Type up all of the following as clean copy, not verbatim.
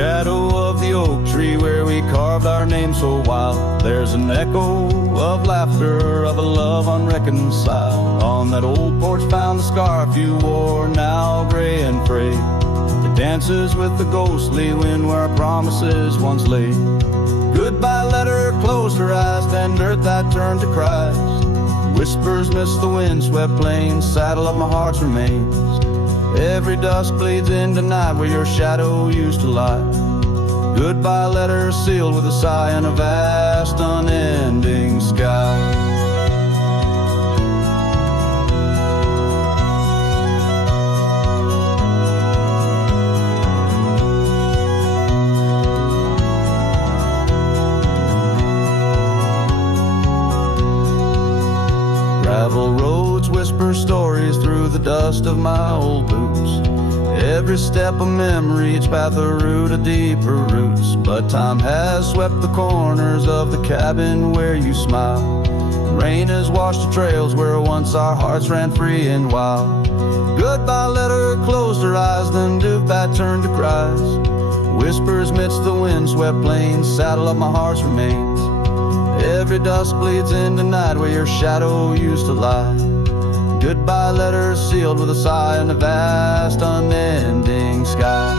shadow of the oak tree where we carved our name so wild, there's an echo of laughter of a love unreconciled. On that old porch found the scarf you wore, now gray and frayed. It dances with the ghostly wind where our promises once lay. Goodbye letter closed her eyes, then earth that turned to Christ. Whispers miss the wind-swept plains, saddle of my heart's remains. Every dusk bleeds into night where your shadow used to lie. Goodbye letter sealed with a sigh in a vast unending sky. Gravel roads whisper stories through the dust of my old boots. Every step a memory, each path a root of deeper roots. But time has swept the corners of the cabin where you smile. Rain has washed the trails where once our hearts ran free and wild. Goodbye letter closed her eyes, then Doobat turned to Christ. Whispers midst the wind-swept plains, saddle of my heart's remains. Every dusk bleeds into night where your shadow used to lie. Goodbye letter sealed with a sigh in the vast unending sky.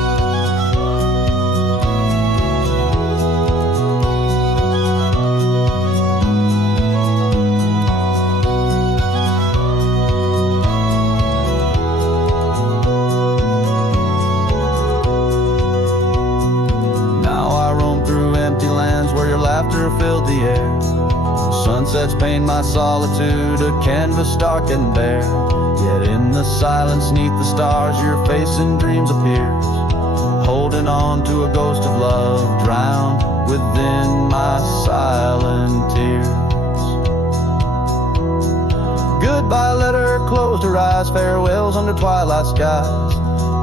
Now I roam through empty lands where your laughter filled the air. Sunsets paint my solitude, a canvas dark and bare. Yet in the silence neath the stars your face in dreams appears, holding on to a ghost of love drowned within my silent tears. Goodbye letter closed her eyes, farewells under twilight skies.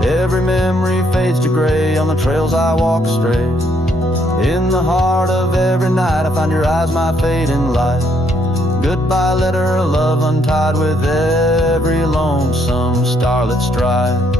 Every memory fades to gray on the trails I walk astray. In the heart of every night I find your eyes, my fading light. Goodbye letter, love untied with every lonesome starlit stride.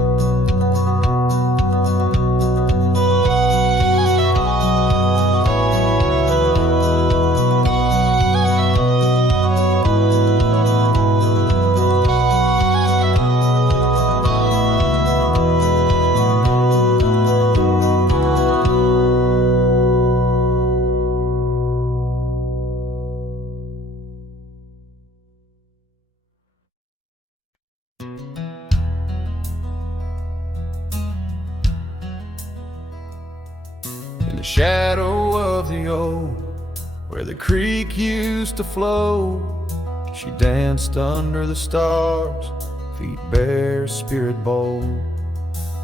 In the shadow of the oak, where the creek used to flow, she danced under the stars, feet bare, spirit bold.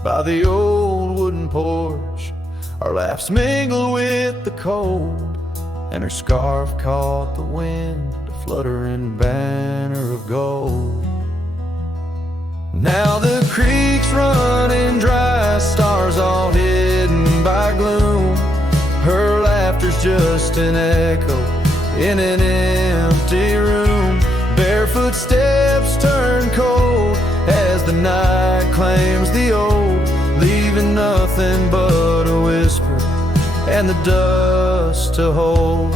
By the old wooden porch, our laughs mingled with the cold, and her scarf caught the wind, a fluttering banner of gold. Now the creek's running dry, stars all hidden by gloom. Her laughter's just an echo in an empty room. Barefoot steps turn cold as the night claims the old, leaving nothing but a whisper and the dust to hold.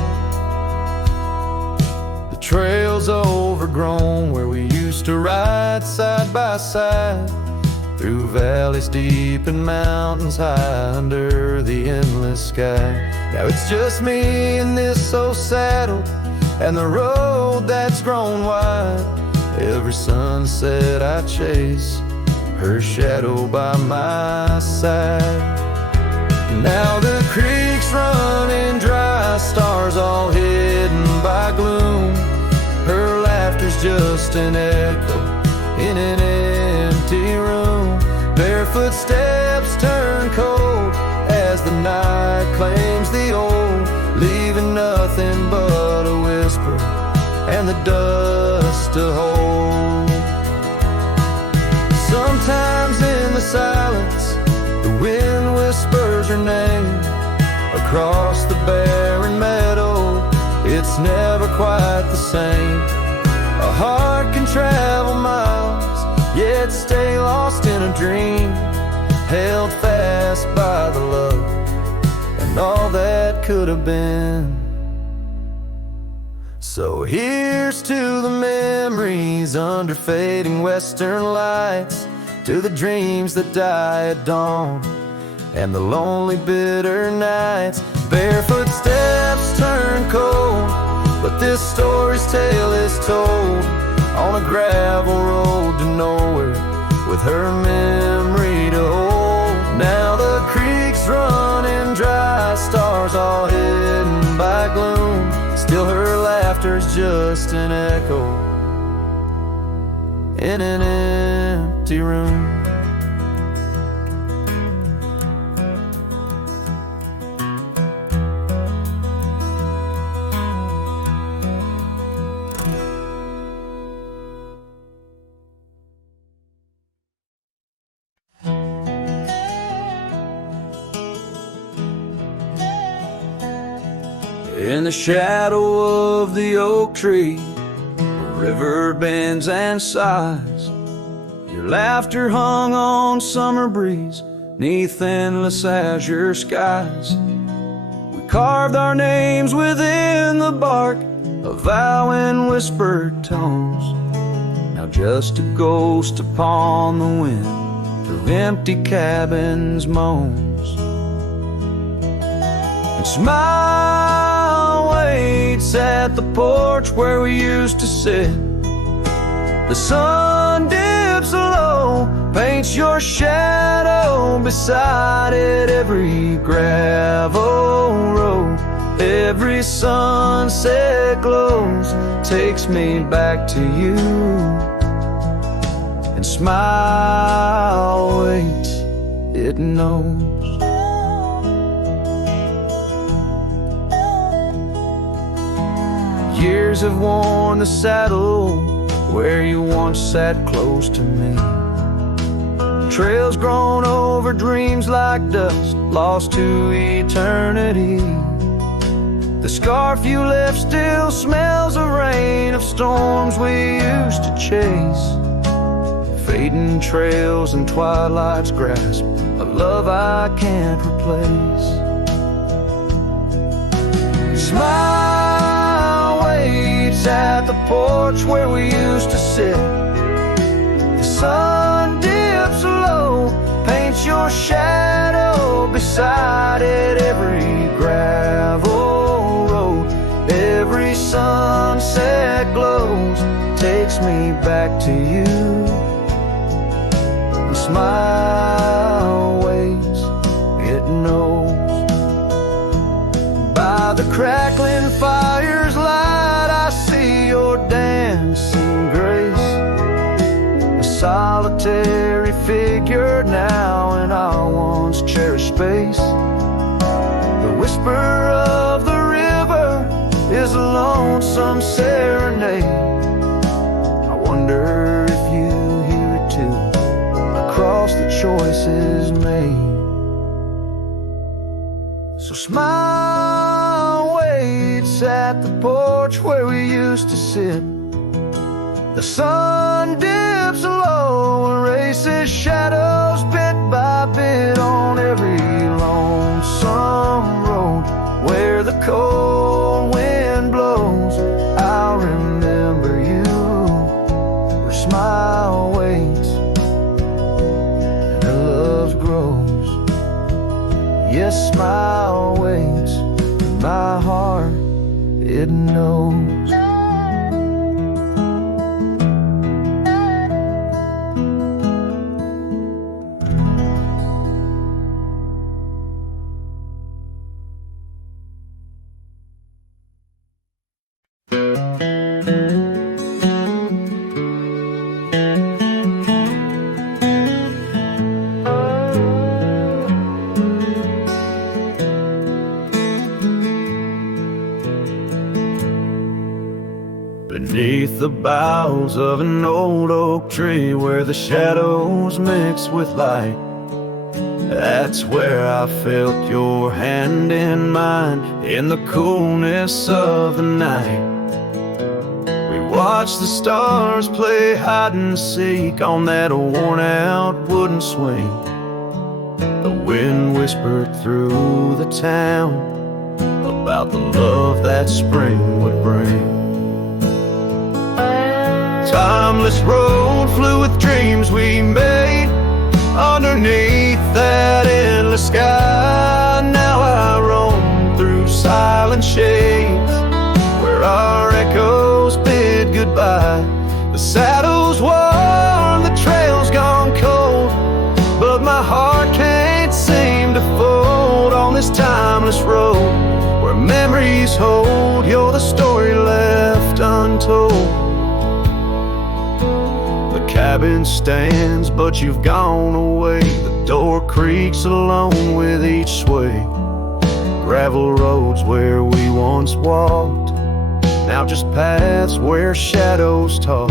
The trail's overgrown where we used to ride side by side, through valleys deep and mountains high under the endless sky. Now it's just me in this old saddle and the road that's grown wide. Every sunset I chase, her shadow by my side. Now the creek's running dry, stars all hidden by gloom. Her laughter's just an echo in an empty room. Barefoot steps turn cold as the night claims the old, leaving nothing but a whisper and the dust to hold. Sometimes in the silence the wind whispers her name across the barren meadow. It's never quite the same. A heart can travel miles, yet stay lost in a dream, held fast by the love and all that could have been. So here's to the memories under fading western lights, to the dreams that die at dawn, and the lonely bitter nights. Barefoot steps turn cold, but this story's tale is told on a gravel road to nowhere, with her memory to hold. Now the creek's running dry, stars all hidden by gloom. Still her laughter's just an echo in an empty room. In the shadow of the oak tree, the river bends and sighs. Your laughter hung on summer breeze, 'neath endless azure skies. We carved our names within the bark, a vow in whispered tones. Now just a ghost upon the wind, through empty cabins moans. And smile waits at the porch where we used to sit. The sun dips low, paints your shadow beside it. Every gravel road, every sunset glows, takes me back to you. And smile waits, it knows. Years have worn the saddle where you once sat close to me. Trails grown over dreams like dust, lost to eternity. The scarf you left still smells of rain, of storms we used to chase. Fading trails and twilight's grasp, a love I can't replace. Smile waits at the porch where we used to sit. The sun dips low, paints your shadow beside it. Every gravel road, every sunset glows, takes me back to you. And smile waits, it knows. By the crackling fire's light, I see your dancing grace, a solitary figure now in our once cherished space. The whisper of the river is a lonesome serenade. I wonder if you hear it too, across the choices made. So smile waits at the porch where we used to sit. The sun dips low, erases shadows bit by bit on every lonesome road where the cold wind blows. I'll remember you, where smile waits and our love grows. Yes, smile waits, my heart, it knows. Beneath the boughs of an old oak tree where the shadows mix with light, that's where I felt your hand in mine in the coolness of the night. We watched the stars play hide and seek on that worn out wooden swing. The wind whispered through the town about the love that spring would bring. Timeless road flew with dreams we made underneath that endless sky. Now I roam through silent shades where our echoes bid goodbye. The saddle's worn, the trail's gone cold, but my heart can't seem to fold on this timeless road where memories hold. You're the story left untold. The cabin stands, but you've gone away. The door creaks along with each sway. Gravel roads where we once walked, now just paths where shadows talk.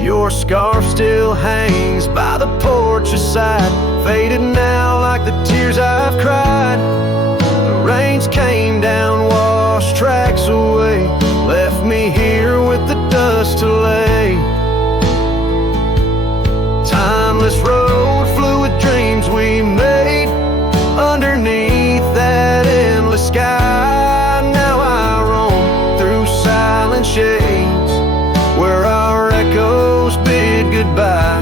Your scarf still hangs by the porch's side, faded now like the tears I've cried. The rains came down, washed tracks away, left me here with the dust to lay. Timeless road flew with dreams we made underneath that endless sky. Now I roam through silent shades where our echoes bid goodbye.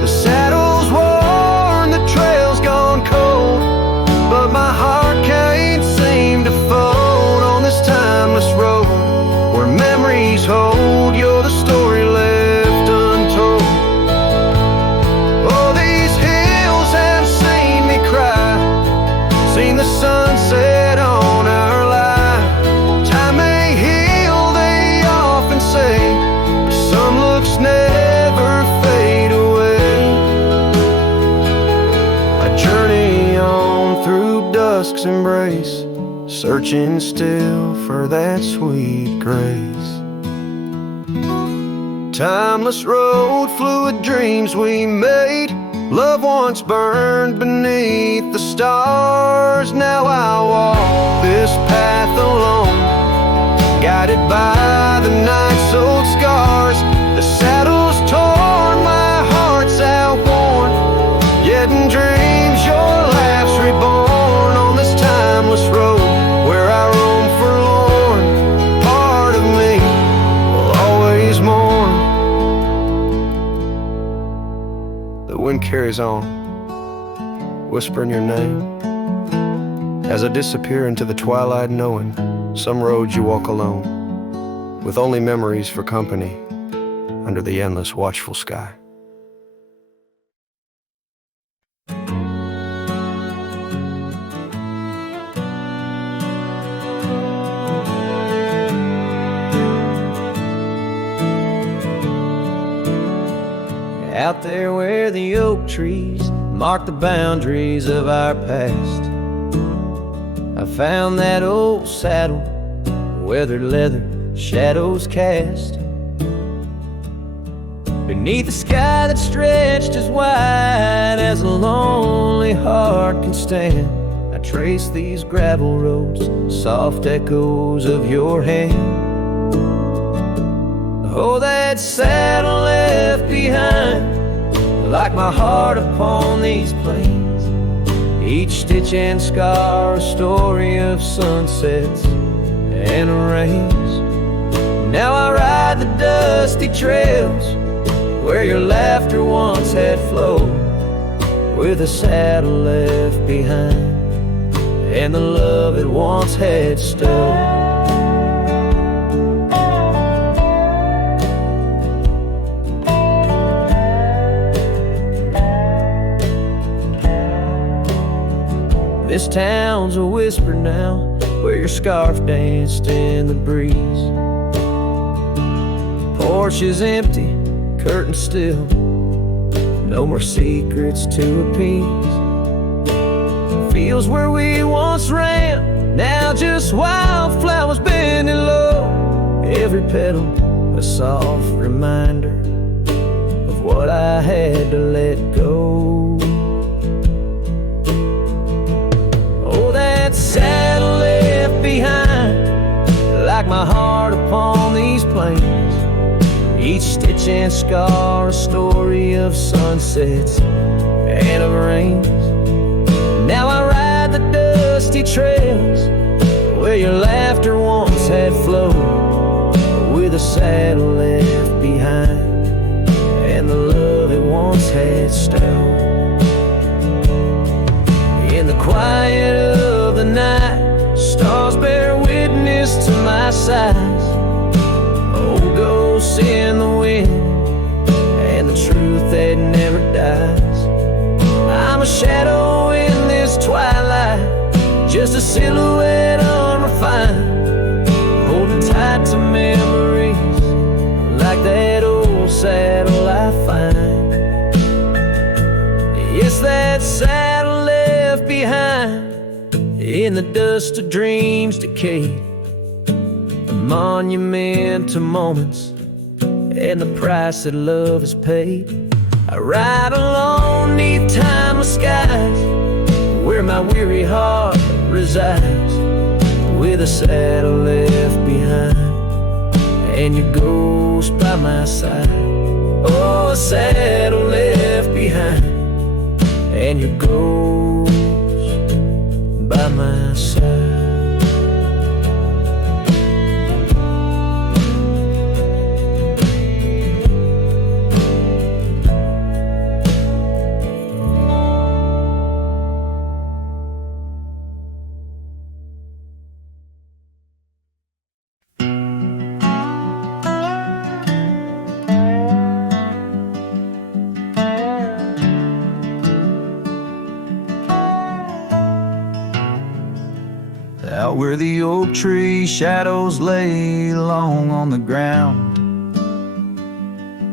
The saddle's worn, the trail's gone cold, but my heart can't seem to fold on this timeless road where memories hold. You're the story left untold. Oh, these hills have seen me cry, seen the sunset on our line. Time may heal, they often say, some looks never fade away. I journey on through dusk's embrace, searching still for that sweet grace. Timeless road flew with dreams we made, love once burned beneath the stars. Now I walk this path alone, guided by the night's old scars. The saddle's torn, my heart's outworn, yet in dreams your laugh's reborn on this timeless road where I roam forlorn. Part of me will always mourn. The wind carries on, whispering your name as I disappear into the twilight, knowing some roads you walk alone, with only memories for company under the endless watchful sky. Out there where the oak trees mark the boundaries of our past, I found that old saddle, weathered leather, shadows cast. Beneath a sky that stretched as wide as a lonely heart can stand, I trace these gravel roads, soft echoes of your hand. Oh, that saddle left behind, like my heart upon these plains. Each stitch and scar a story of sunsets and rains. Now I ride the dusty trails where your laughter once had flowed, with a saddle left behind and the love it once had stowed. This town's a whisper now, where your scarf danced in the breeze. Porch is empty, curtains still, no more secrets to appease. Fields where we once ran, now just wildflowers bending low. Every petal a soft reminder of what I had to let go. Saddle left behind, like my heart upon these plains. Each stitch and scar a story of sunsets and of rains. Now I ride the dusty trails where your laughter once had flowed, with a saddle left behind and the love it once had stowed. In the quiet of the night, stars bear witness to my sighs. Old ghosts in the wind and the truth that never dies. I'm a shadow in this twilight, just a silhouette unrefined, holding tight to memories like that old saddle I find. Yes, that saddle left behind in the dust of dreams decayed, a monument to moments and the price that love has paid. I ride alone neath timeless skies where my weary heart resides, with a saddle left behind and your ghost by my side. Oh, a saddle left behind and your ghost by my side. Out where the oak tree shadows lay long on the ground,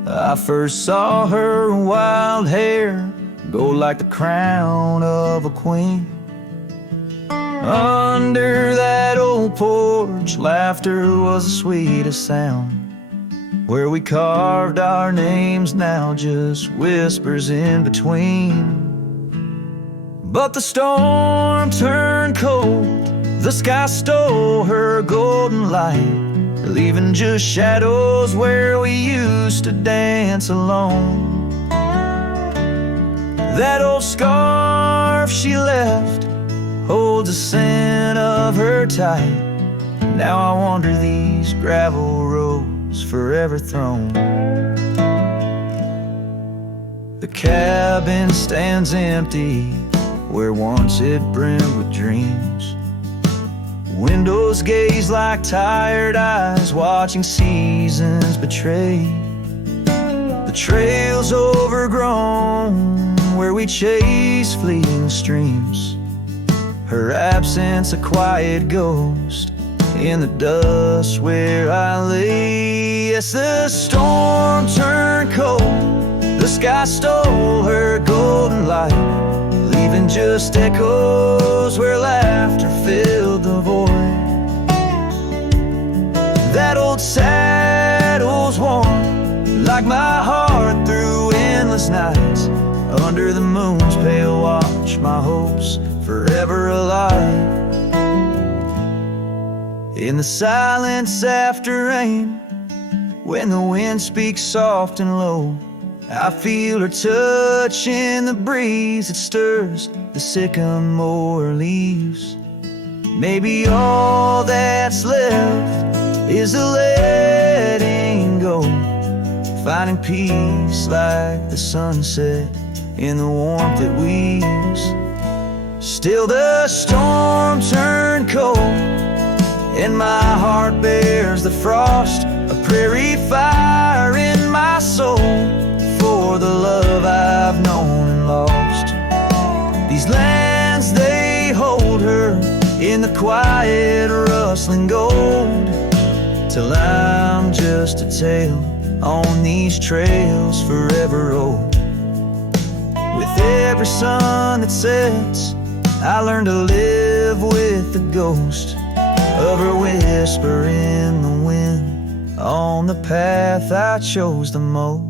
I first saw her wild hair go like the crown of a queen. Under that old porch, laughter was the sweetest sound. Where we carved our names, now just whispers in between. But the storm turned cold, the sky stole her golden light, leaving just shadows where we used to dance alone. That old scarf she left holds a scent of her tight. Now I wander these gravel roads forever thrown. The cabin stands empty where once it brimmed with dreams. Windows gaze like tired eyes watching seasons betray. The trail's overgrown where we chase fleeting streams. Her absence a quiet ghost in the dust where I lay. Yes, the storm turned cold, the sky stole her golden light, leaving just echoes where laughter filled the void. That old saddle's warm like my heart through endless nights. Under the moon's pale watch, my hopes forever alive. In the silence after rain, when the wind speaks soft and low, I feel her touch in the breeze that stirs the sycamore leaves. Maybe all that's left is the letting go, finding peace like the sunset in the warmth it weaves. Still the storm turned cold and my heart bears the frost, a prairie fire in my soul for the love I've known and lost. These lands, they hold her in the quiet rustling gold, till I'm just a tale on these trails forever old. With every sun that sets, I learn to live with the ghost of her whisper in the wind on the path I chose the most.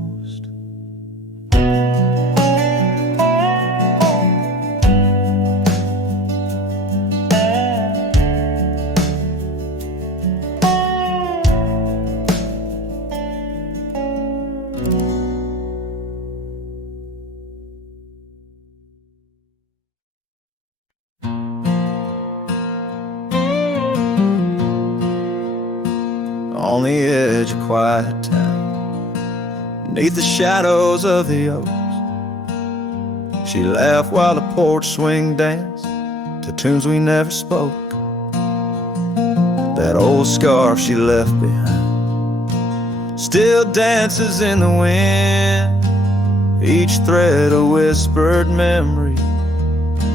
quiet town. Neath the shadows of the oaks, she laughed while the porch swing danced to tunes we never spoke. That old scarf she left behind still dances in the wind, each thread a whispered memory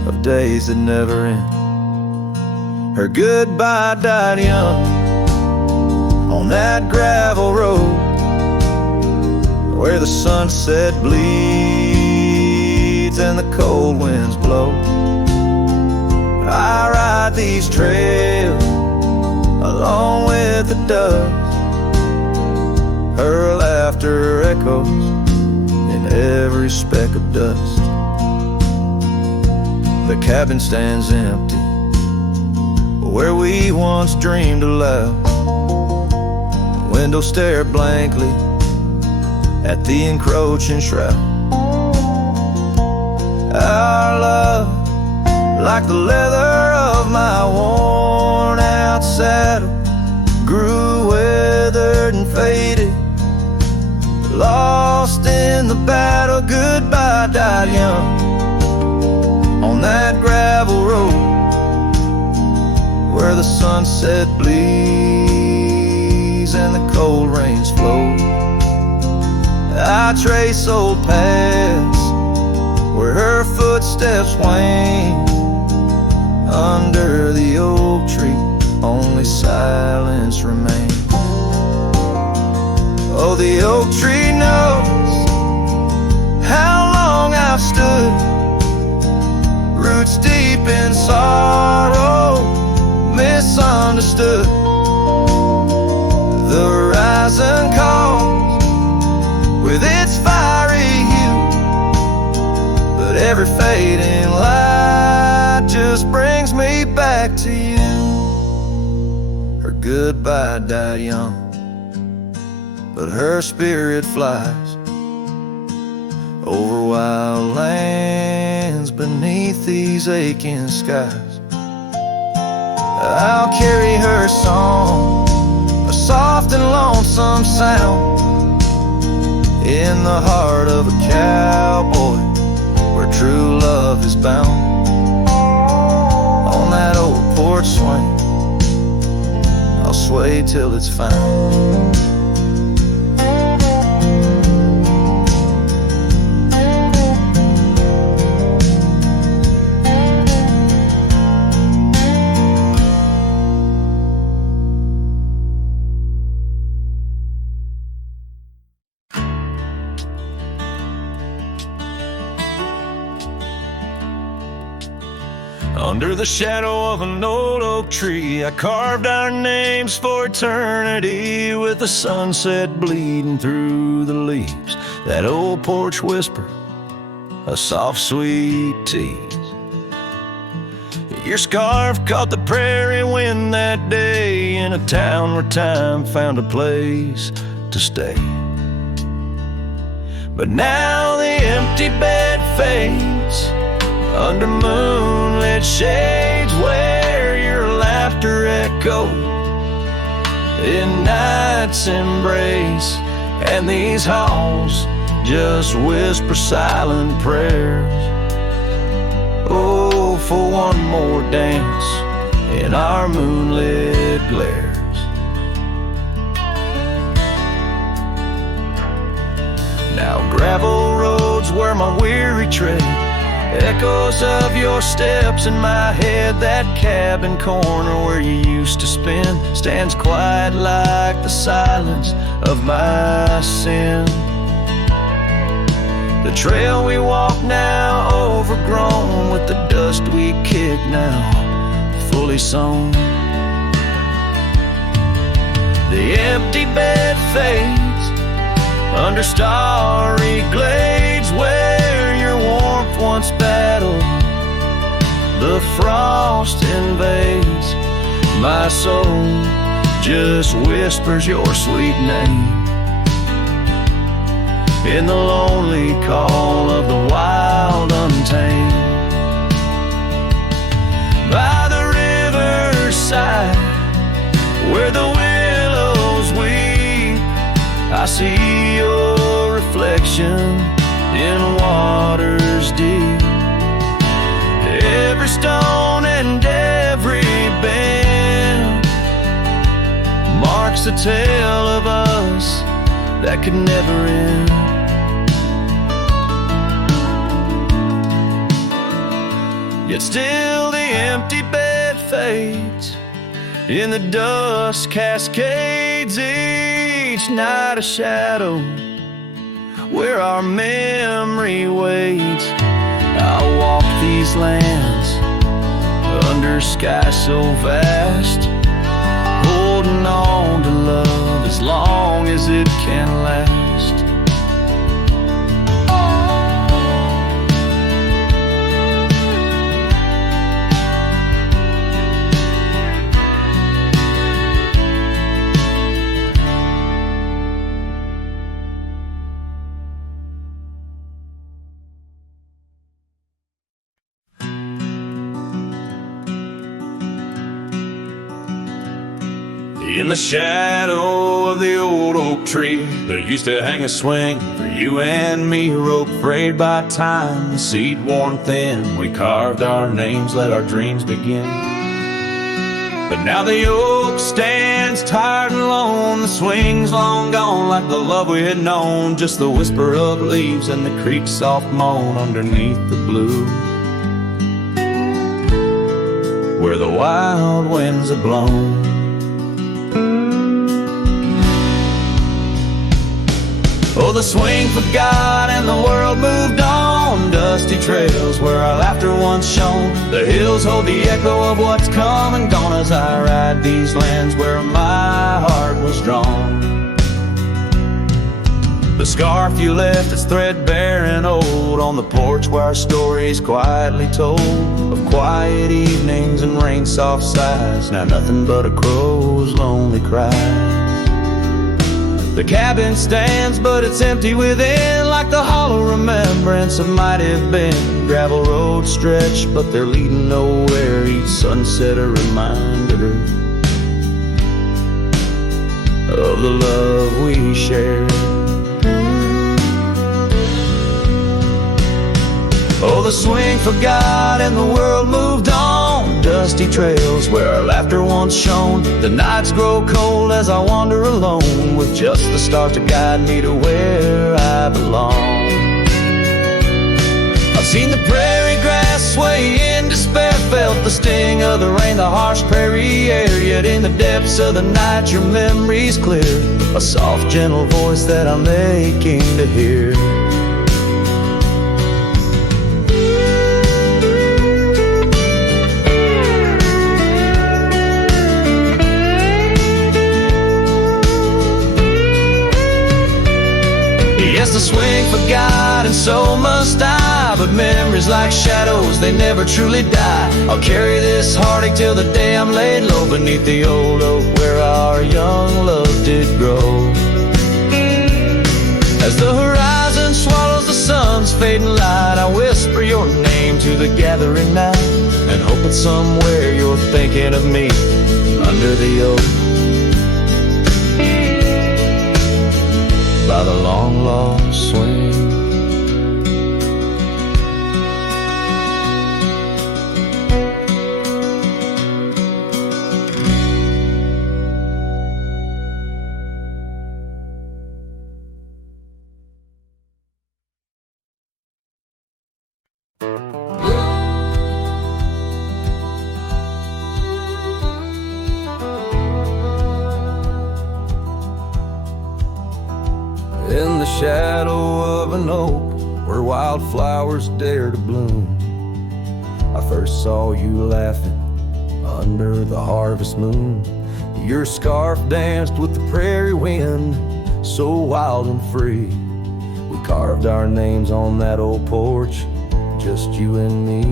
of days that never end. Her goodbye died young on that gravel road where the sunset bleeds and the cold winds blow. I ride these trails along with the dust. Her laughter echoes in every speck of dust. The cabin stands empty where we once dreamed aloud. Windows stare blankly at the encroaching shroud. Our love, like the leather of my worn out saddle, grew weathered and faded, lost in the battle. Goodbye died young on that gravel road where the sunset bleeds and the cold rains flow. I trace old paths where her footsteps wane. Under the oak tree, only silence remains. Oh, the oak tree knows how long I've stood, roots deep in sorrow, misunderstood. The horizon calls with its fiery hue, but every fading light just brings me back to you. Her goodbye died young, but her spirit flies over wild lands beneath these aching skies. I'll carry her song, a soft and lonesome sound, in the heart of a cowboy where true love is bound. On that old porch swing, I'll sway till it's found. Under the shadow of an old oak tree, I carved our names for eternity, with the sunset bleeding through the leaves. That old porch whisper, a soft sweet tease. Your scarf caught the prairie wind that day, in a town where time found a place to stay. But now the empty bed fades under moonlit shades, where your laughter echoed in night's embrace, and these halls just whisper silent prayers. Oh, for one more dance in our moonlit glares. Now gravel roads where my weary tread, echoes of your steps in my head. That cabin corner where you used to spend stands quiet like the silence of my sin. The trail we walk now overgrown, with the dust we kick now fully sown. The empty bed fades under starry glades, where your warmth once battled the frost invades. My soul just whispers your sweet name in the lonely call of the wild untamed. By the riverside where the willows weep, I see your reflection in waters deep. Every stone and every bend marks a tale of us that could never end. Yet still the empty bed fades, in the dust cascades each night a shadow where our memory waits. I'll walk these lands under sky so vast, holding on to love as long as it can last. In the shadow of the old oak tree, there used to hang a swing for you and me, a rope frayed by time, the seed worn thin. We carved our names, let our dreams begin. But now the oak stands tired and alone, the swing's long gone like the love we had known, just the whisper of leaves and the creek's soft moan underneath the blue, where the wild winds have blown. Oh, the swing forgot and the world moved on, dusty trails where our laughter once shone. The hills hold the echo of what's come and gone as I ride these lands where my heart was drawn. The scarf you left is threadbare and old on the porch where our stories quietly told, of quiet evenings and rain-soft sighs, now nothing but a crow's lonely cry. The cabin stands, but it's empty within, like the hollow remembrance of might have been. Gravel roads stretch, but they're leading nowhere, each sunset a reminder of the love we shared. Oh, the swing forgot and the world moved on, dusty trails where our laughter once shone. The nights grow cold as I wander alone, with just the stars to guide me to where I belong. I've seen the prairie grass sway in despair, felt the sting of the rain, the harsh prairie air. Yet in the depths of the night your memory's clear, a soft gentle voice that I'm aching to hear. Yes, the swing forgot and so must I, but memories like shadows, they never truly die. I'll carry this heartache till the day I'm laid low beneath the old oak where our young love did grow. As the horizon swallows the sun's fading light, I whisper your name to the gathering night, and hope that somewhere you're thinking of me under the oak by the long lost swing. In the shadow of an oak where wildflowers dare to bloom, I first saw you laughing under the harvest moon. Your scarf danced with the prairie wind, so wild and free. We carved our names on that old porch, just you and me.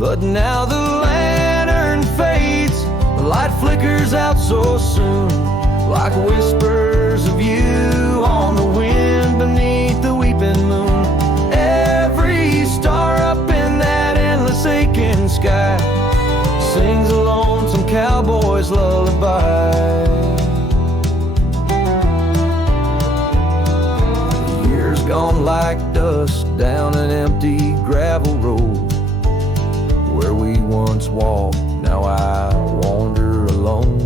But now the lantern fades, the light flickers out so soon, like whispers of you on the wind beneath the weeping moon. Every star up in that endless aching sky sings a lonesome cowboy's lullaby. gone like dust down an empty gravel road. Where we once walked, now I wander alone.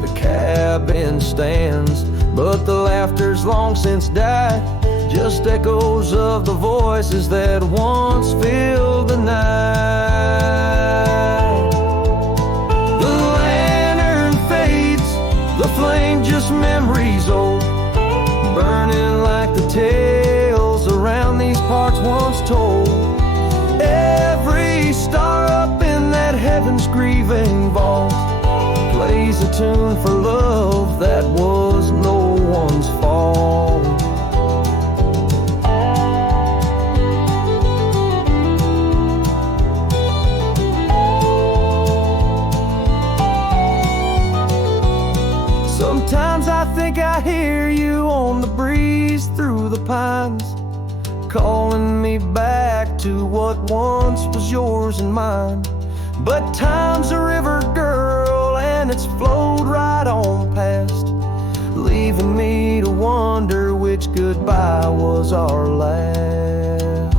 The cabin stands, but the laughter's long since died. Just echoes of the voices that once filled the night. The lantern fades, the flame just memories old, burning like the tales around these parts once told. Every star up in that heaven's grieving vault plays a tune for love that was no one's fault. Sometimes I think I hear you on the breeze through the pines, calling me back to what once was yours and mine. But time's a river, girl, and it's flowed right on past, leaving me to wonder which goodbye was our last.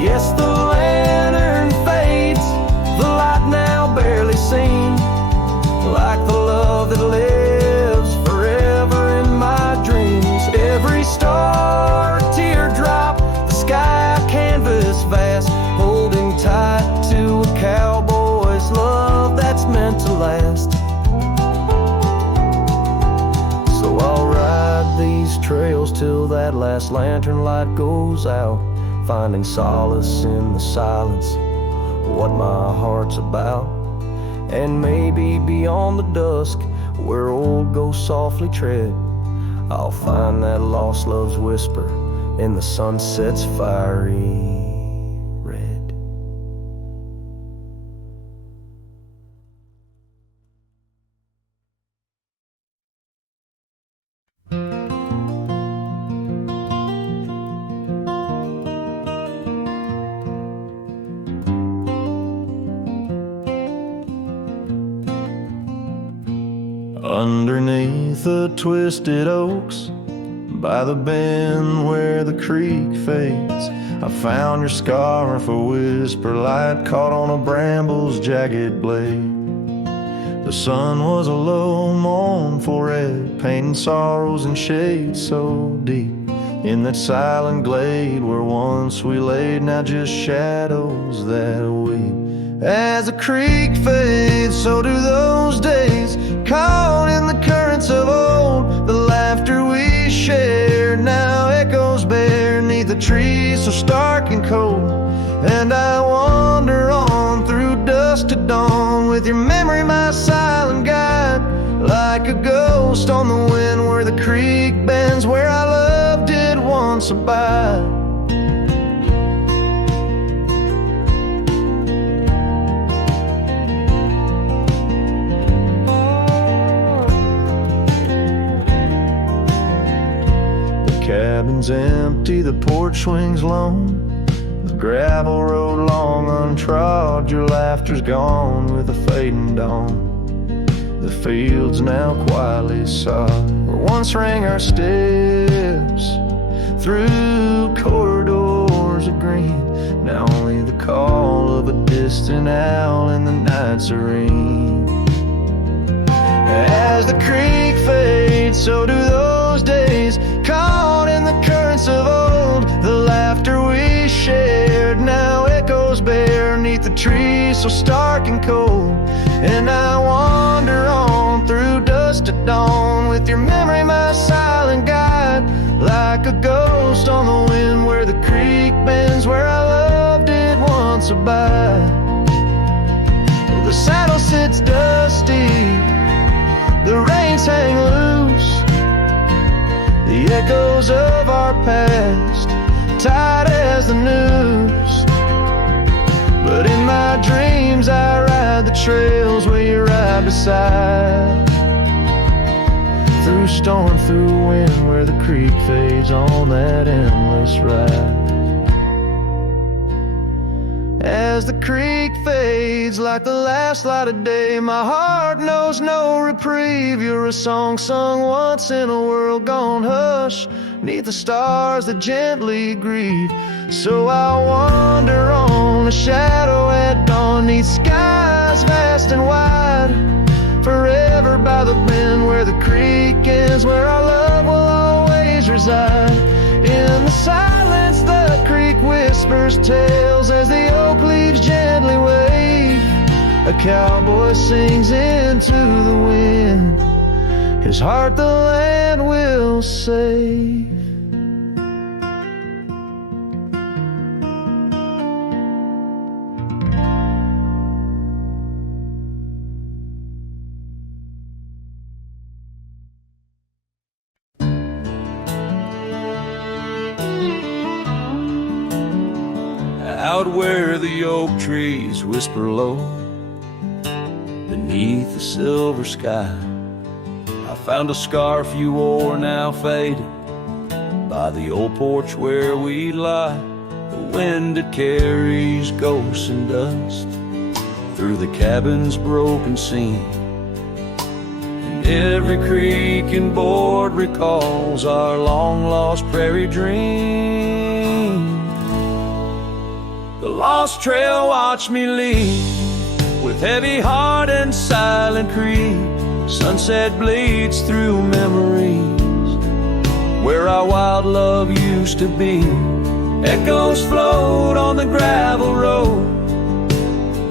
Yes, the lantern fades, the light now barely seen, like the love that lives forever in my dreams. Every star a teardrop, the sky a canvas vast, holding tight to a cowboy's love that's meant to last. So I'll ride these trails till that last lantern light goes out, finding solace in the silence, what my heart's about. And maybe beyond the dusk, where old ghosts softly tread, I'll find that lost love's whisper in the sunset's fiery red. Underneath the twisted oaks, by the bend where the creek fades, I found your scarf, a whisper light caught on a bramble's jagged blade. The sun was a low, mournful red, painting sorrows in shades so deep. In that silent glade where once we laid, now just shadows that weep. As the creek fades, so do those days, caught in the currents of old. The laughter we shared now echoes bare neath the trees so stark and cold. And I wander on through dusk to dawn, with your memory my silent guide, like a ghost on the wind where the creek bends, where our love did once abide. Cabin's empty, the porch swings lone, the gravel road long untrod, your laughter's gone with the fading dawn. The fields now quietly sod, where once rang our steps through corridors of green, now only the call of a distant owl in the night serene. As the creek fades, so do those days, caught in the currents of old. The laughter we shared now echoes bare neath the trees so stark and cold. And I wander on through dusk to dawn, with your memory my silent guide, like a ghost on the wind where the creek bends, where our love did once abide. The saddle sits dusty, the reins hang loose, the echoes of our past tight as the noose. But in my dreams I ride the trails where you ride beside, through storm, through wind, where the creek fades on that endless ride. As the creek fades like the last light of day, my heart knows no reprieve. You're a song sung once in a world gone hush, 'neath the stars that gently grieve. So I'll wander on, a shadow at dawn, 'neath skies vast and wide, forever by the bend where the creek ends, where our love will always reside. In the silence the creek whispers tales as the oak leaves gently wave. A cowboy sings into the wind, his heart the land will save. Out where the oak trees whisper low, beneath the silver sky, I found a scarf you wore now faded, by the old porch where we lie. The wind it carries ghosts and dust through the cabin's broken seam, and every creek and board recalls our long-lost prairie dream. The lost trail watched me lead, with heavy heart and silent creed. Sunset bleeds through memories, where our wild love used to be. Echoes float on the gravel road,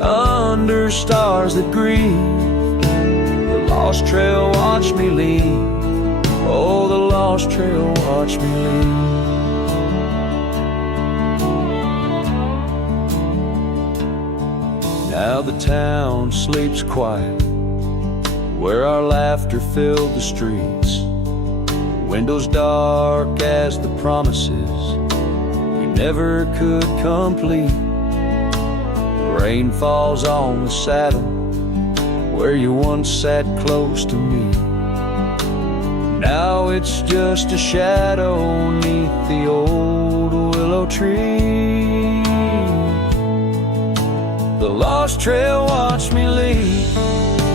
under stars that grieve. The lost trail watched me lead, oh, the lost trail watched me lead. Now the town sleeps quiet, where our laughter filled the streets. Windows dark as the promises we never could complete. Rain falls on the saddle, where you once sat close to me. Now it's just a shadow 'neath the old willow tree. The lost trail watched me lead,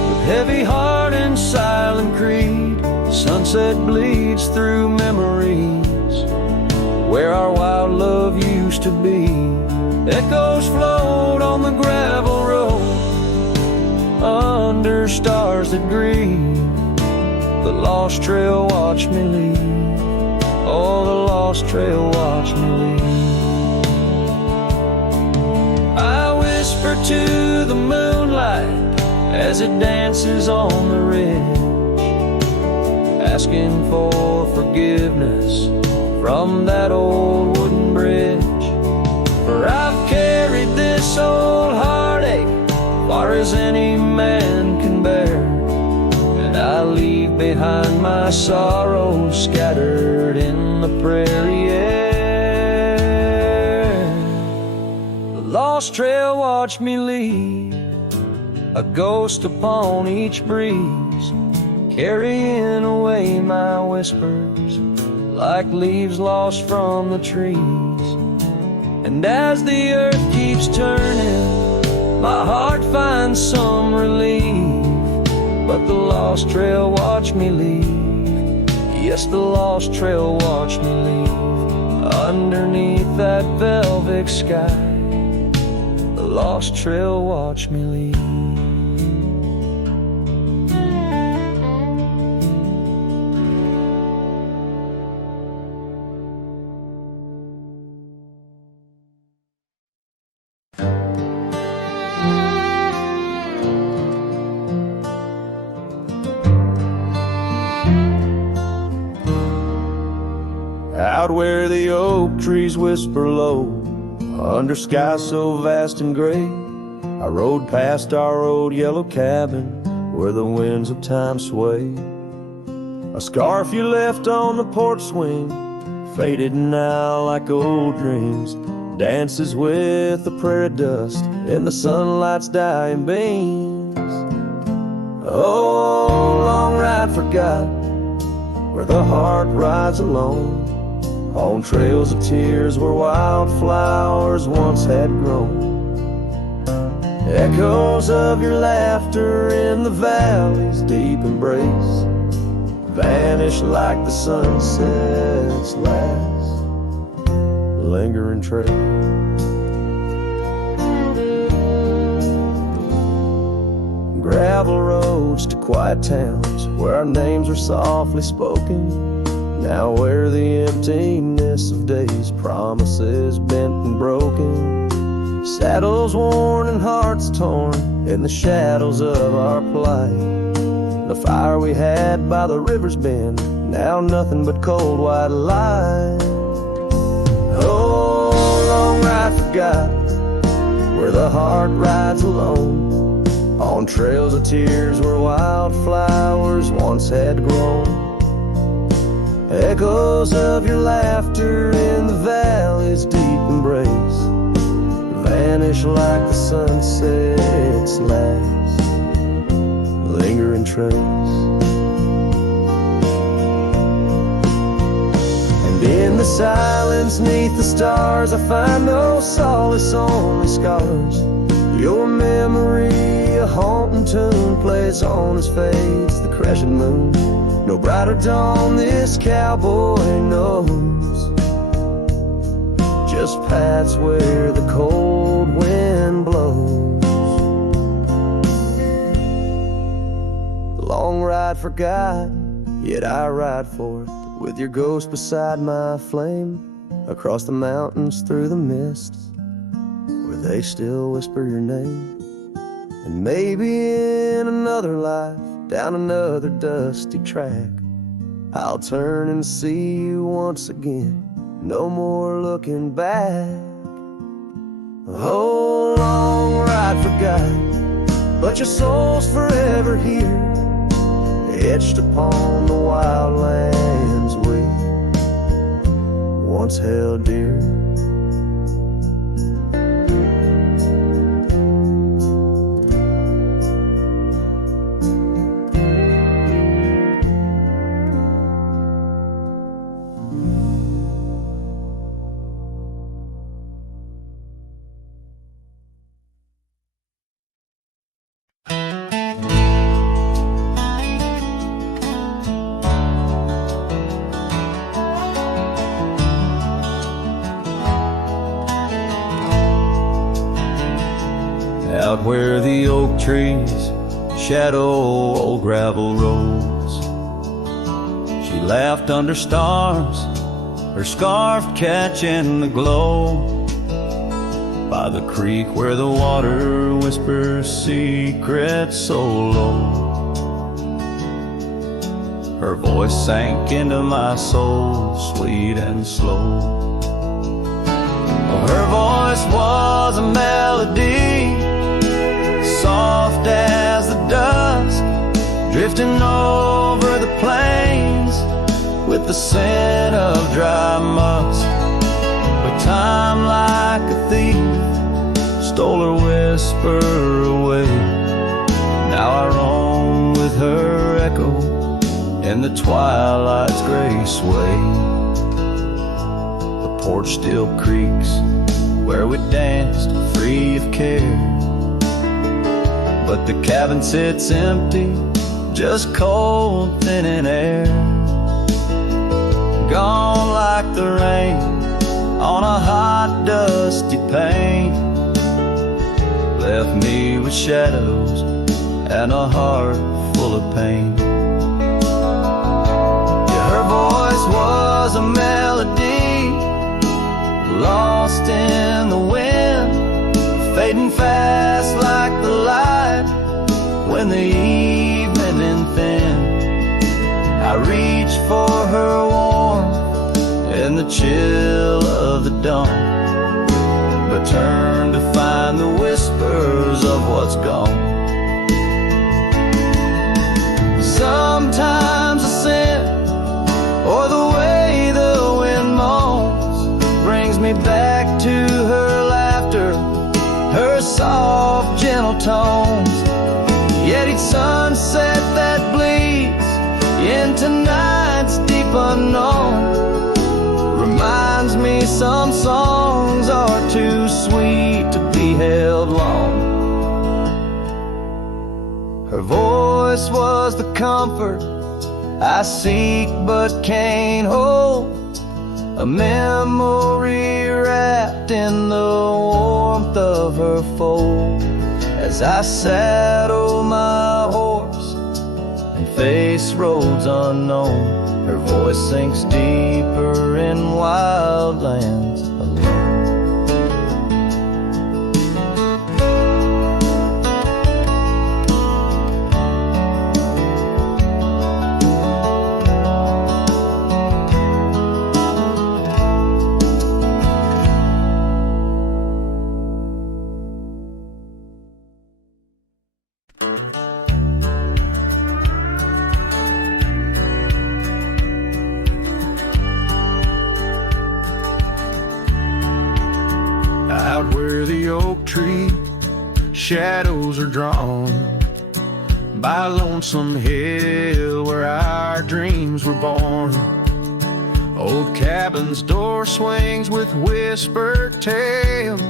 with heavy heart and silent creed. Sunset bleeds through memories, where our wild love used to be. Echoes float on the gravel road, under stars that grieve. The lost trail watched me lead, oh, the lost trail watched me lead. I whisper to the moonlight as it dances on the ridge, asking for forgiveness from that old wooden bridge. For I've carried this old heartache far as any man can bear, and I leave behind my sorrows scattered in the prairie air. The lost trail watched me lead, a ghost upon each breeze, carrying away my whispers like leaves lost from the trees. And as the earth keeps turning, my heart finds some relief. But the lost trail watched me leave, yes, the lost trail watched me leave. Underneath that velvet sky, the lost trail watched me leave. Out where the oak trees whisper low, under skies so vast and gray, I rode past our old yellow cabin, where the winds of time sway. A scarf you left on the porch swing, faded now like old dreams, dances with the prairie dust in the sunlight's dying beams. Oh, long ride forgot, where the heart rides alone, on trails of tears where wildflowers once had grown. Echoes of your laughter in the valley's deep embrace vanish like the sunset's last lingering trace. Gravel roads to quiet towns where our names are softly spoken, now where the emptiness of days, promises bent and broken, saddles worn and hearts torn in the shadows of our plight. The fire we had by the river's bend, now nothing but cold white light. Oh, long ride forgot, where the heart rides alone, on trails of tears where wildflowers once had grown. Echoes of your laughter in the valley's deep embrace vanish like the sunset's last lingering trace. And in the silence neath the stars, I find no solace, only scars. Your memory, a haunting tune, plays on as fades the crescent moon. No brighter dawn this cowboy knows, just paths where the cold wind blows. The long ride forgot, yet I ride forth with your ghost beside my flame, across the mountains through the mists where they still whisper your name. And maybe in another life, down another dusty track, I'll turn and see you once again, no more looking back. Oh, long ride forgot, but your soul's forever here, etched upon the wild lands we once held dear. Out where the oak trees shadow old gravel roads, she laughed under stars, her scarf catching the glow. By the creek where the water whispers secrets so low, her voice sank into my soul, sweet and slow. Her voice was a melody, soft as the dust, drifting over the plains with the scent of dry musk. But time, like a thief, stole her whisper away. Now I roam with her echo in the twilight's gray sway. The porch still creaks where we danced free of care, but the cabin sits empty, just cold, thinning air. Gone like the rain on a hot, dusty pane, left me with shadows and a heart full of pain. Yeah, her voice was a melody, lost in the wind, fading fast like the light when the evening thin. I reach for her warmth in the chill of the dawn, but turn to find the whispers of what's gone. Sometimes a scent or the way the wind moans brings me back to her laughter, her soft, gentle tones. Yet each sunset that bleeds into night's deep unknown reminds me some songs are too sweet to be held long. this was the comfort I seek but can't hold. A memory wrapped in the warmth of her fold. As I saddle my horse and face roads unknown, her voice sinks deeper in wild lands alone. Out where the oak tree shadows are drawn by a lonesome hill where our dreams were born. Old cabin's door swings with whispered tales,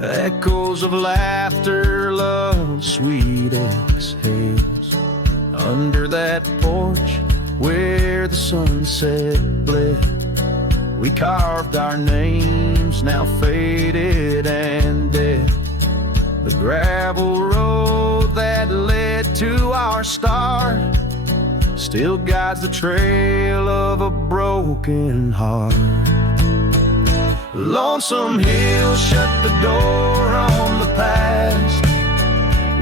echoes of laughter, love, sweet exhales. Under that porch where the sunset bled, we carved our names, now faded and dead. The gravel road that led to our start still guides the trail of a broken heart. Lonesome Hill shut the door on the past,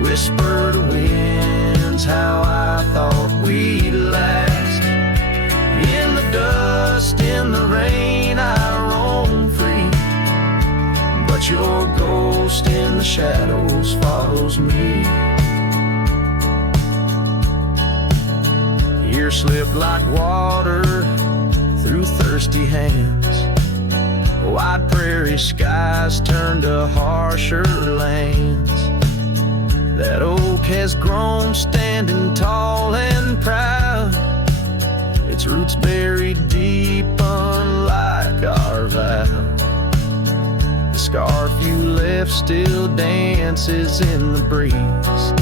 whispered winds how I thought we'd last. In the dust, in the rain, I roam free, but your ghost in the shadows follows me. Years slip like water through thirsty hands. Wide prairie skies turn to harsher lands. That oak has grown standing tall and proud, its roots buried deep unlike our vow. The scarf you left still dances in the breeze,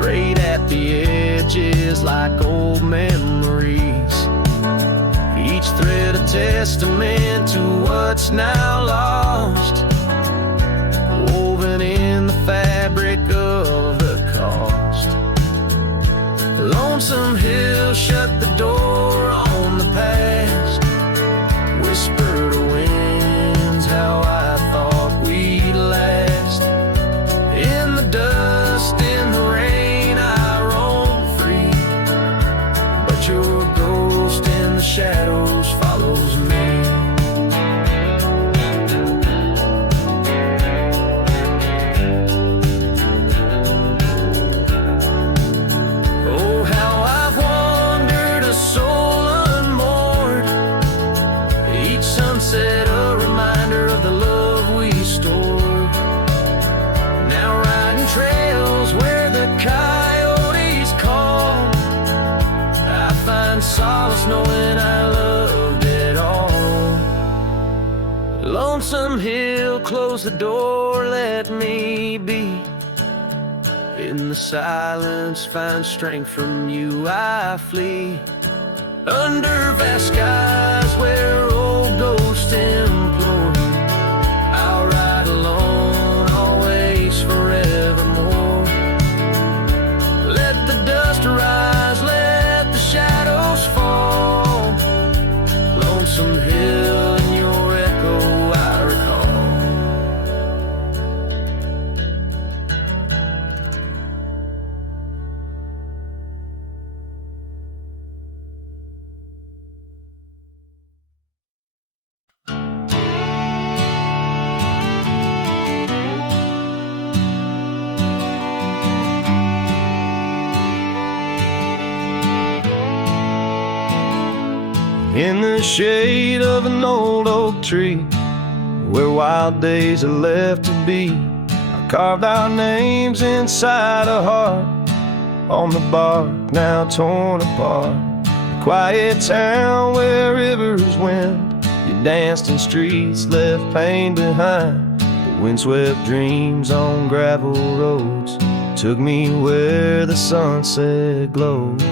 frayed at the edges like old memories. Each thread a testament to what's now lost, woven in the fabric of the cost. Lonesome Hill shut the door on the past, whispered to winds how I thought we'd last. In the dust, in the rain, I roam free, but your ghost in the shadows follows me. Oh, how I've wandered, a soul unmoored. Each sunset a reminder of the love we stored. Now riding trails where the coyotes call, I find solace knowing I loved it all. Lonesome Hill, close the door, let me be. In the silence, find strength from you, I flee. Under vast skies where old ghosts implore, I'll ride alone, always, forevermore. Let the dust rise, let the shadows fall. Lonesome Hill, in your echo I recall. In the shade of an old oak tree, where wild days are left to be, I carved our names inside a heart on the bark now torn apart. A quiet town where rivers wend, you danced in streets, left pain behind, but windswept dreams on gravel roads took me where the sunset glowed.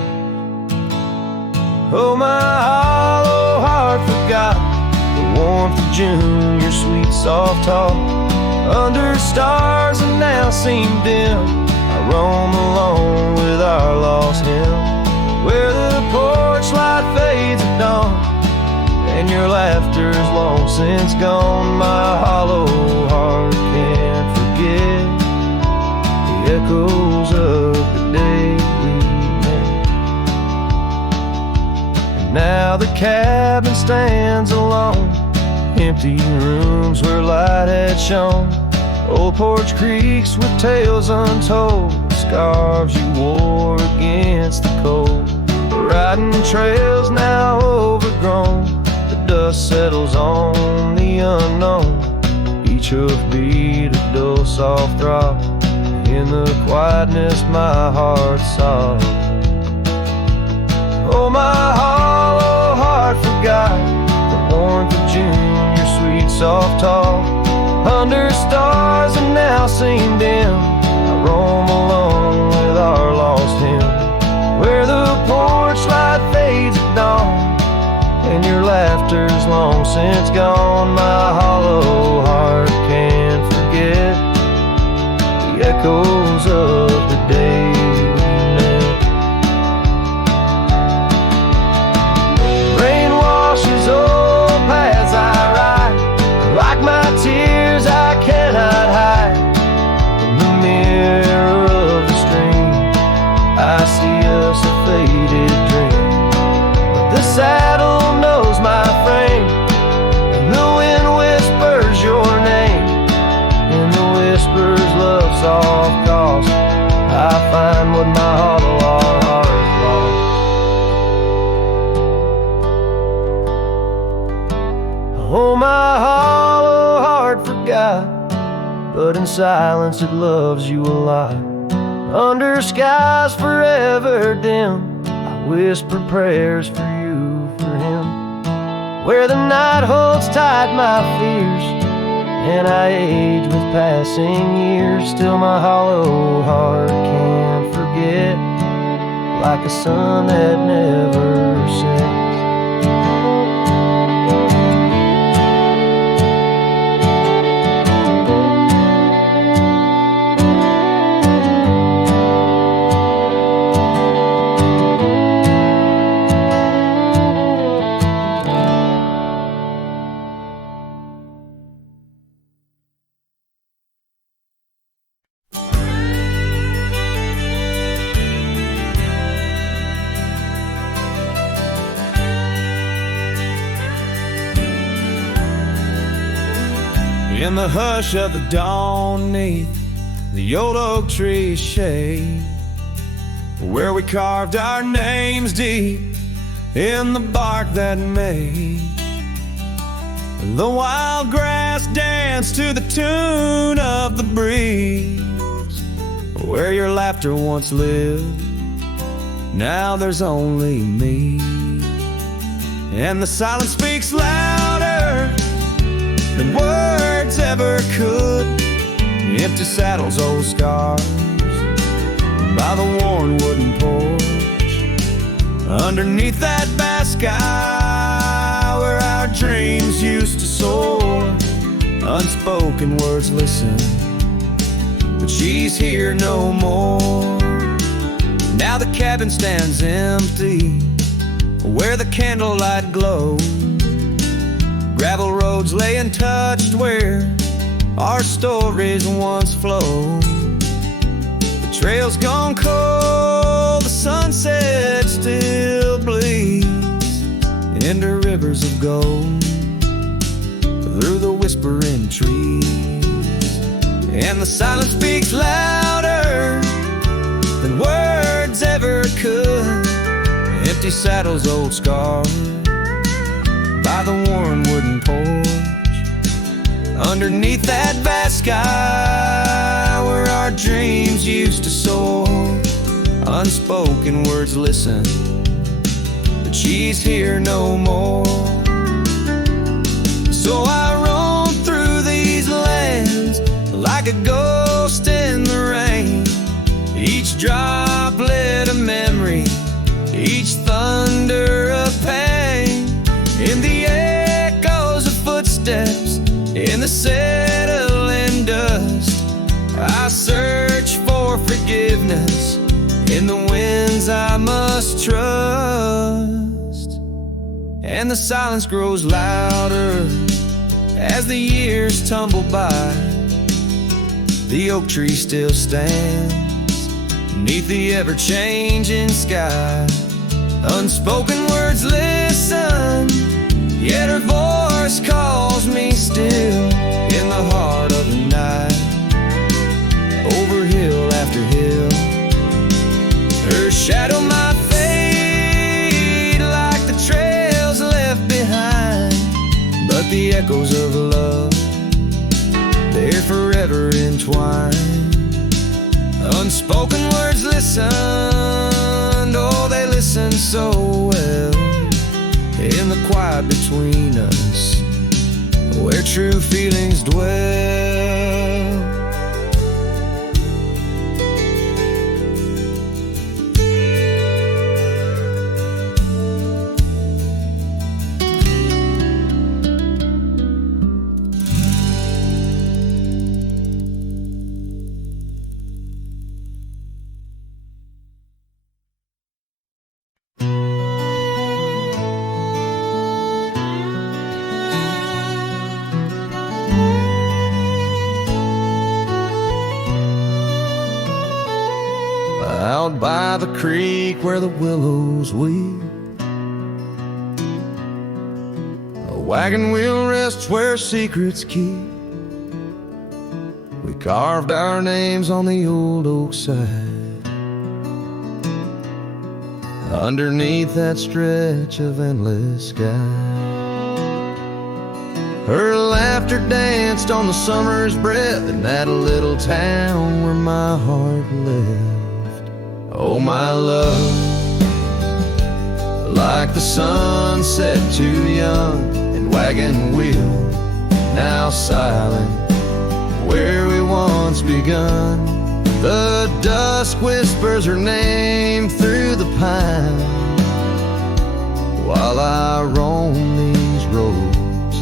Oh, my hollow heart forgot the warmth of June, your sweet soft talk. Under stars that now seem dim, I roam alone with our lost hymn, where the porch light fades at dawn, and your laughter's long since gone. My hollow heart can't forget the echoes of the day we met. And now the cabin stands alone, empty rooms where light had shone, old porch creaks with tales untold, scarves you wore against the cold, riding trails now overgrown, the dust settles on the unknown, each hoofbeat a dull soft throb, in the quietness my heart sobs. Oh, my hollow heart forgot the warmth of June, your sweet soft talk. Under stars that now seem dim, I roam alone with our lost hymn, where the porch light fades at dawn, and your laughter's long since gone. My hollow heart can't forget the echoes of the day we met. Rain washes old paths I ride, like my tears I cannot hide. In the mirror of the stream, I see us a faded dream, but the saddle knows my frame, and the wind whispers your name, and the whispers love soft calls. I find what my hollow heart lost. Oh, my hollow heart forgot, but in silence it loves you a lot. Under skies forever dim, I whisper prayers for you, for him, where the night holds tight my fears, and I age with passing years. Still my hollow heart can't forget, like a sun that never sets. In the hush of the dawn, neath the old oak tree's shade, where we carved our names deep in the bark that made the wild grass dance to the tune of the breeze, where your laughter once lived, now there's only me, and the silence speaks louder than words ever could. Empty saddles, old scars by the worn wooden porch, underneath that vast sky where our dreams used to soar. Unspoken words listen, but she's here no more. Now the cabin stands empty where the candlelight glows, gravel roads lay untouched where our stories once flowed. The trail's gone cold, the sunset still bleeds into rivers of gold through the whispering trees, and the silence speaks louder than words ever could. Empty saddles, old scars by the worn wooden porch, underneath that vast sky where our dreams used to soar. Unspoken words listen, but she's here no more. So I roam through these lands like a ghost in the rain, the settling dust, I search for forgiveness in the winds I must trust. And the silence grows louder as the years tumble by. The oak tree still stands beneath the ever-changing sky. Unspoken words listen, yet her voice calls me still in the heart of the night. Over hill after hill, her shadow might fade like the trails left behind, but the echoes of love, they're forever entwined. Unspoken words listened, oh, they listen so well in the quiet between us, where true feelings dwell. Out by the creek where the willows weep, a wagon wheel rests where secrets keep. We carved our names on the old oak side, underneath that stretch of endless sky. Her laughter danced on the summer's breath in that little town where my heart left. Oh, my love, like the sunset too young and wagon wheel now silent where we once begun. The dusk whispers her name through the pine while I roam these roads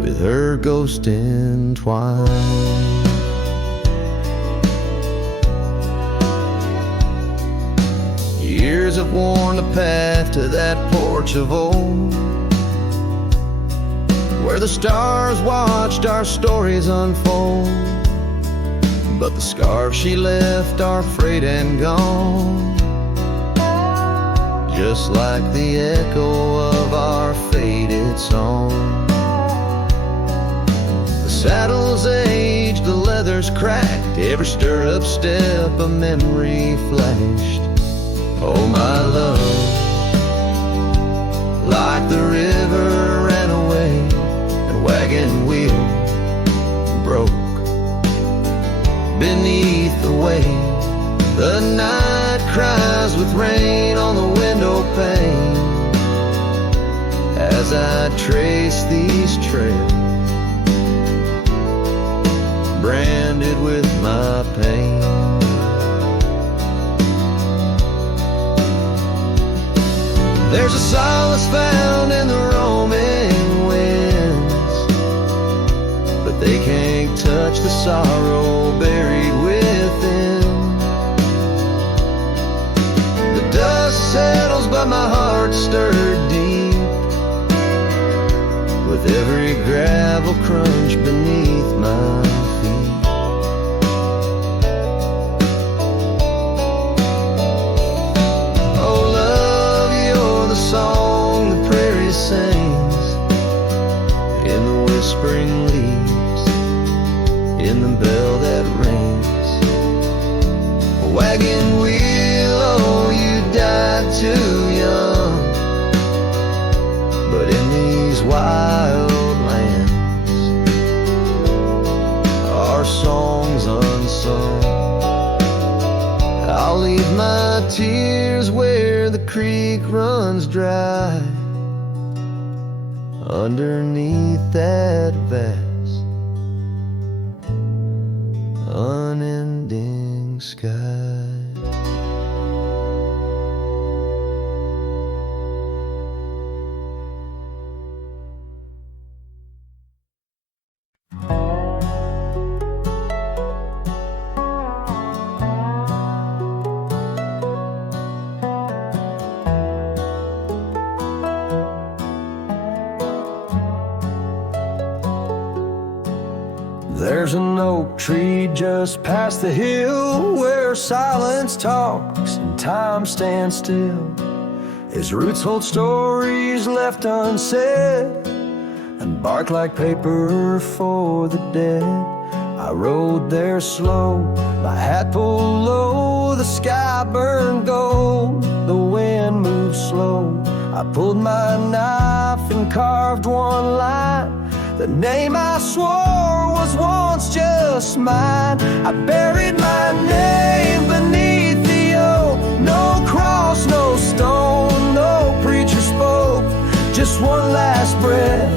with her ghost entwined. Years have worn the path to that porch of old, where the stars watched our stories unfold. But the scars she left are frayed and gone, just like the echo of our faded song. The saddle's aged, the leather's cracked, every stirrup step a memory flashed. Oh, my love, like the river ran away, the wagon wheel broke beneath the weight. The night cries with rain on the window pane as I trace these trails, branded with my pain. There's a solace found in the roaming winds, but they can't touch the sorrow buried within. The dust settles, but my heart stirred deep with every gravel crunch beneath my feet. Song the prairie sings in the whispering leaves, in the bell that rings. A wagon wheel, oh, you died too young, but in these wild lands our songs unsung. I'll leave my tears where the creek runs dry, underneath that vast, unending sky. There's an oak tree just past the hill where silence talks and time stands still. Its roots hold stories left unsaid and bark like paper for the dead. I rode there slow, my hat pulled low, the sky burned gold, the wind moved slow. I pulled my knife and carved one line, the name I swore was once just mine. I buried my name beneath the oak, no cross, no stone, no preacher spoke. Just one last breath,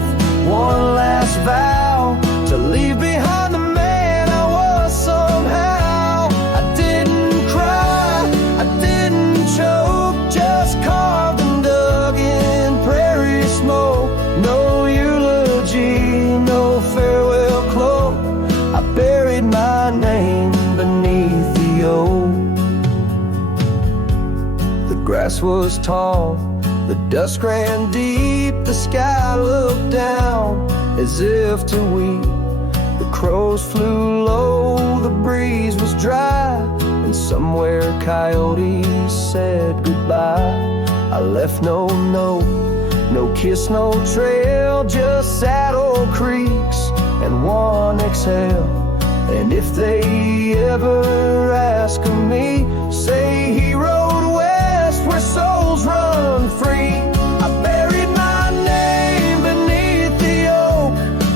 one last vow, to leave behind the man I was somehow. I didn't cry, I didn't choke, just carved and dug in prairie smoke. No eulogy, no farewell cloak. I buried my name beneath the oak. The grass was tall, the dusk ran deep, the sky looked down as if to weep. The crows flew low, the breeze was dry, and somewhere coyotes said goodbye. I left no note, no kiss, no trail, just saddle creaks and one exhale. And if they ever ask of me, say he rode west where souls run free. I buried my name beneath the oak,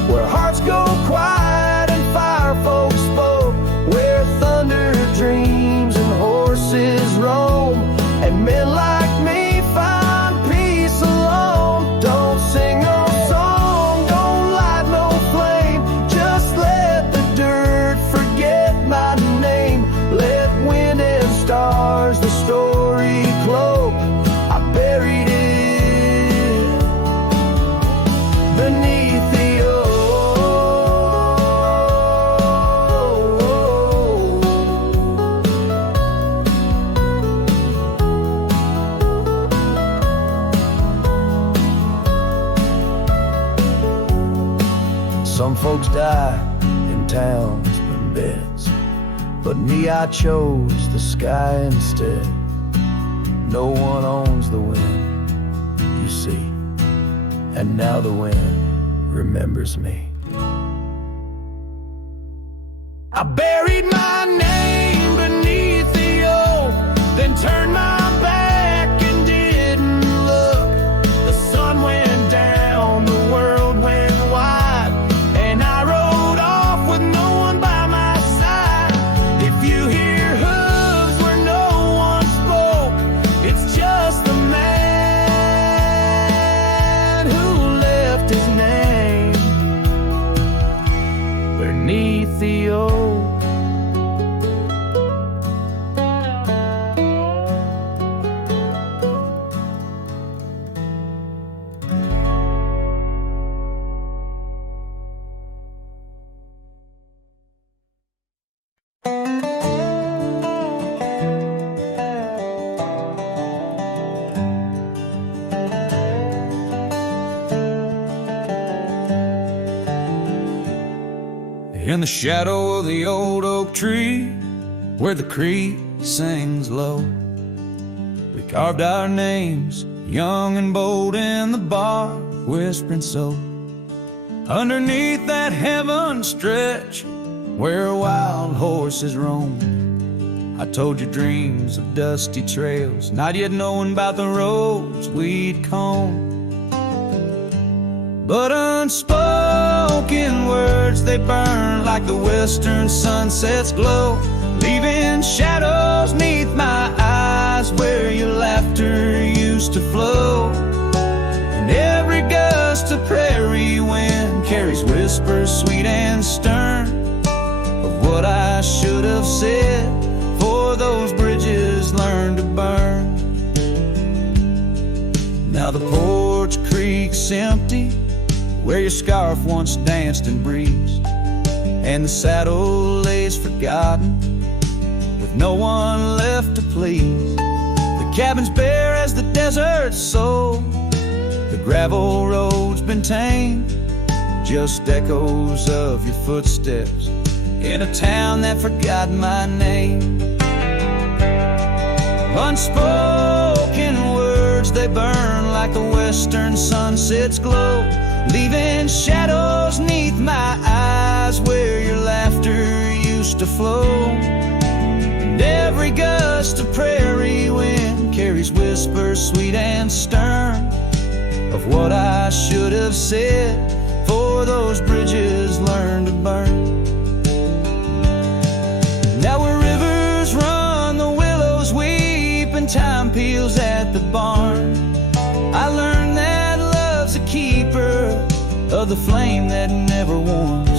where hearts go quiet and fire folks spoke, where thunder dreams and horses roam, and men like me find peace alone. Don't sing no song, don't light no flame, just let the dirt forget my name. Let wind and stars the story cloak. I buried it beneath the oak. Some folks die in towns and beds, but me, I chose the sky instead. No one owns the wind, you see, and now the wind remembers me. I buried my name beneath the oak, then turned my back and didn't look. The sun went down, the world went wide, and I rode off with no one by my side. If you hear hooves where no one spoke, it's just the man who left his name beneath the oak. In the shadow of the old oak tree, where the creek sings low, we carved our names, young and bold, in the bark, whispering so. Underneath that heaven stretch, where wild horses roam, I told you dreams of dusty trails, not yet knowing about the roads we'd comb. But unspoken words, they burn like the western sunset's glow, leaving shadows neath my eyes where your laughter used to flow. And every gust of prairie wind carries whispers sweet and stern of what I should have said, for those bridges learned to burn. Now the porch creak's empty, where your scarf once danced and breezed, and the saddle lays forgotten with no one left to please. The cabin's bare as the desert's soul, the gravel road's been tamed, just echoes of your footsteps in a town that forgot my name. Unspoken words, they burn like the western sunset's glow, leaving shadows neath my eyes where your laughter used to flow. And every gust of prairie wind carries whispers sweet and stern of what I should have said, for those bridges learned to burn. Now where rivers run, the willows weep, and time peels at the barn, I learned that love's a keeper of the flame that never warms.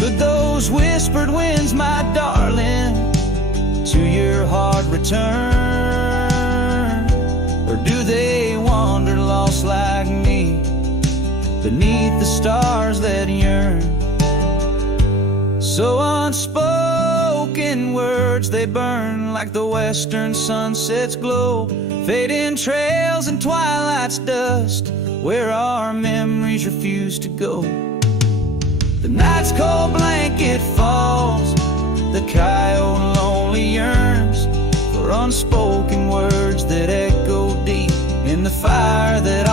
Could those whispered winds, my darling, to your heart return? Or do they wander lost like me beneath the stars that yearn? So unspoken words, they burn like the western sunset's glow, fading trails and twilight's dust where our memories refuse to go. The night's cold blanket falls, the coyote lonely yearns for unspoken words that echo deep in the fire that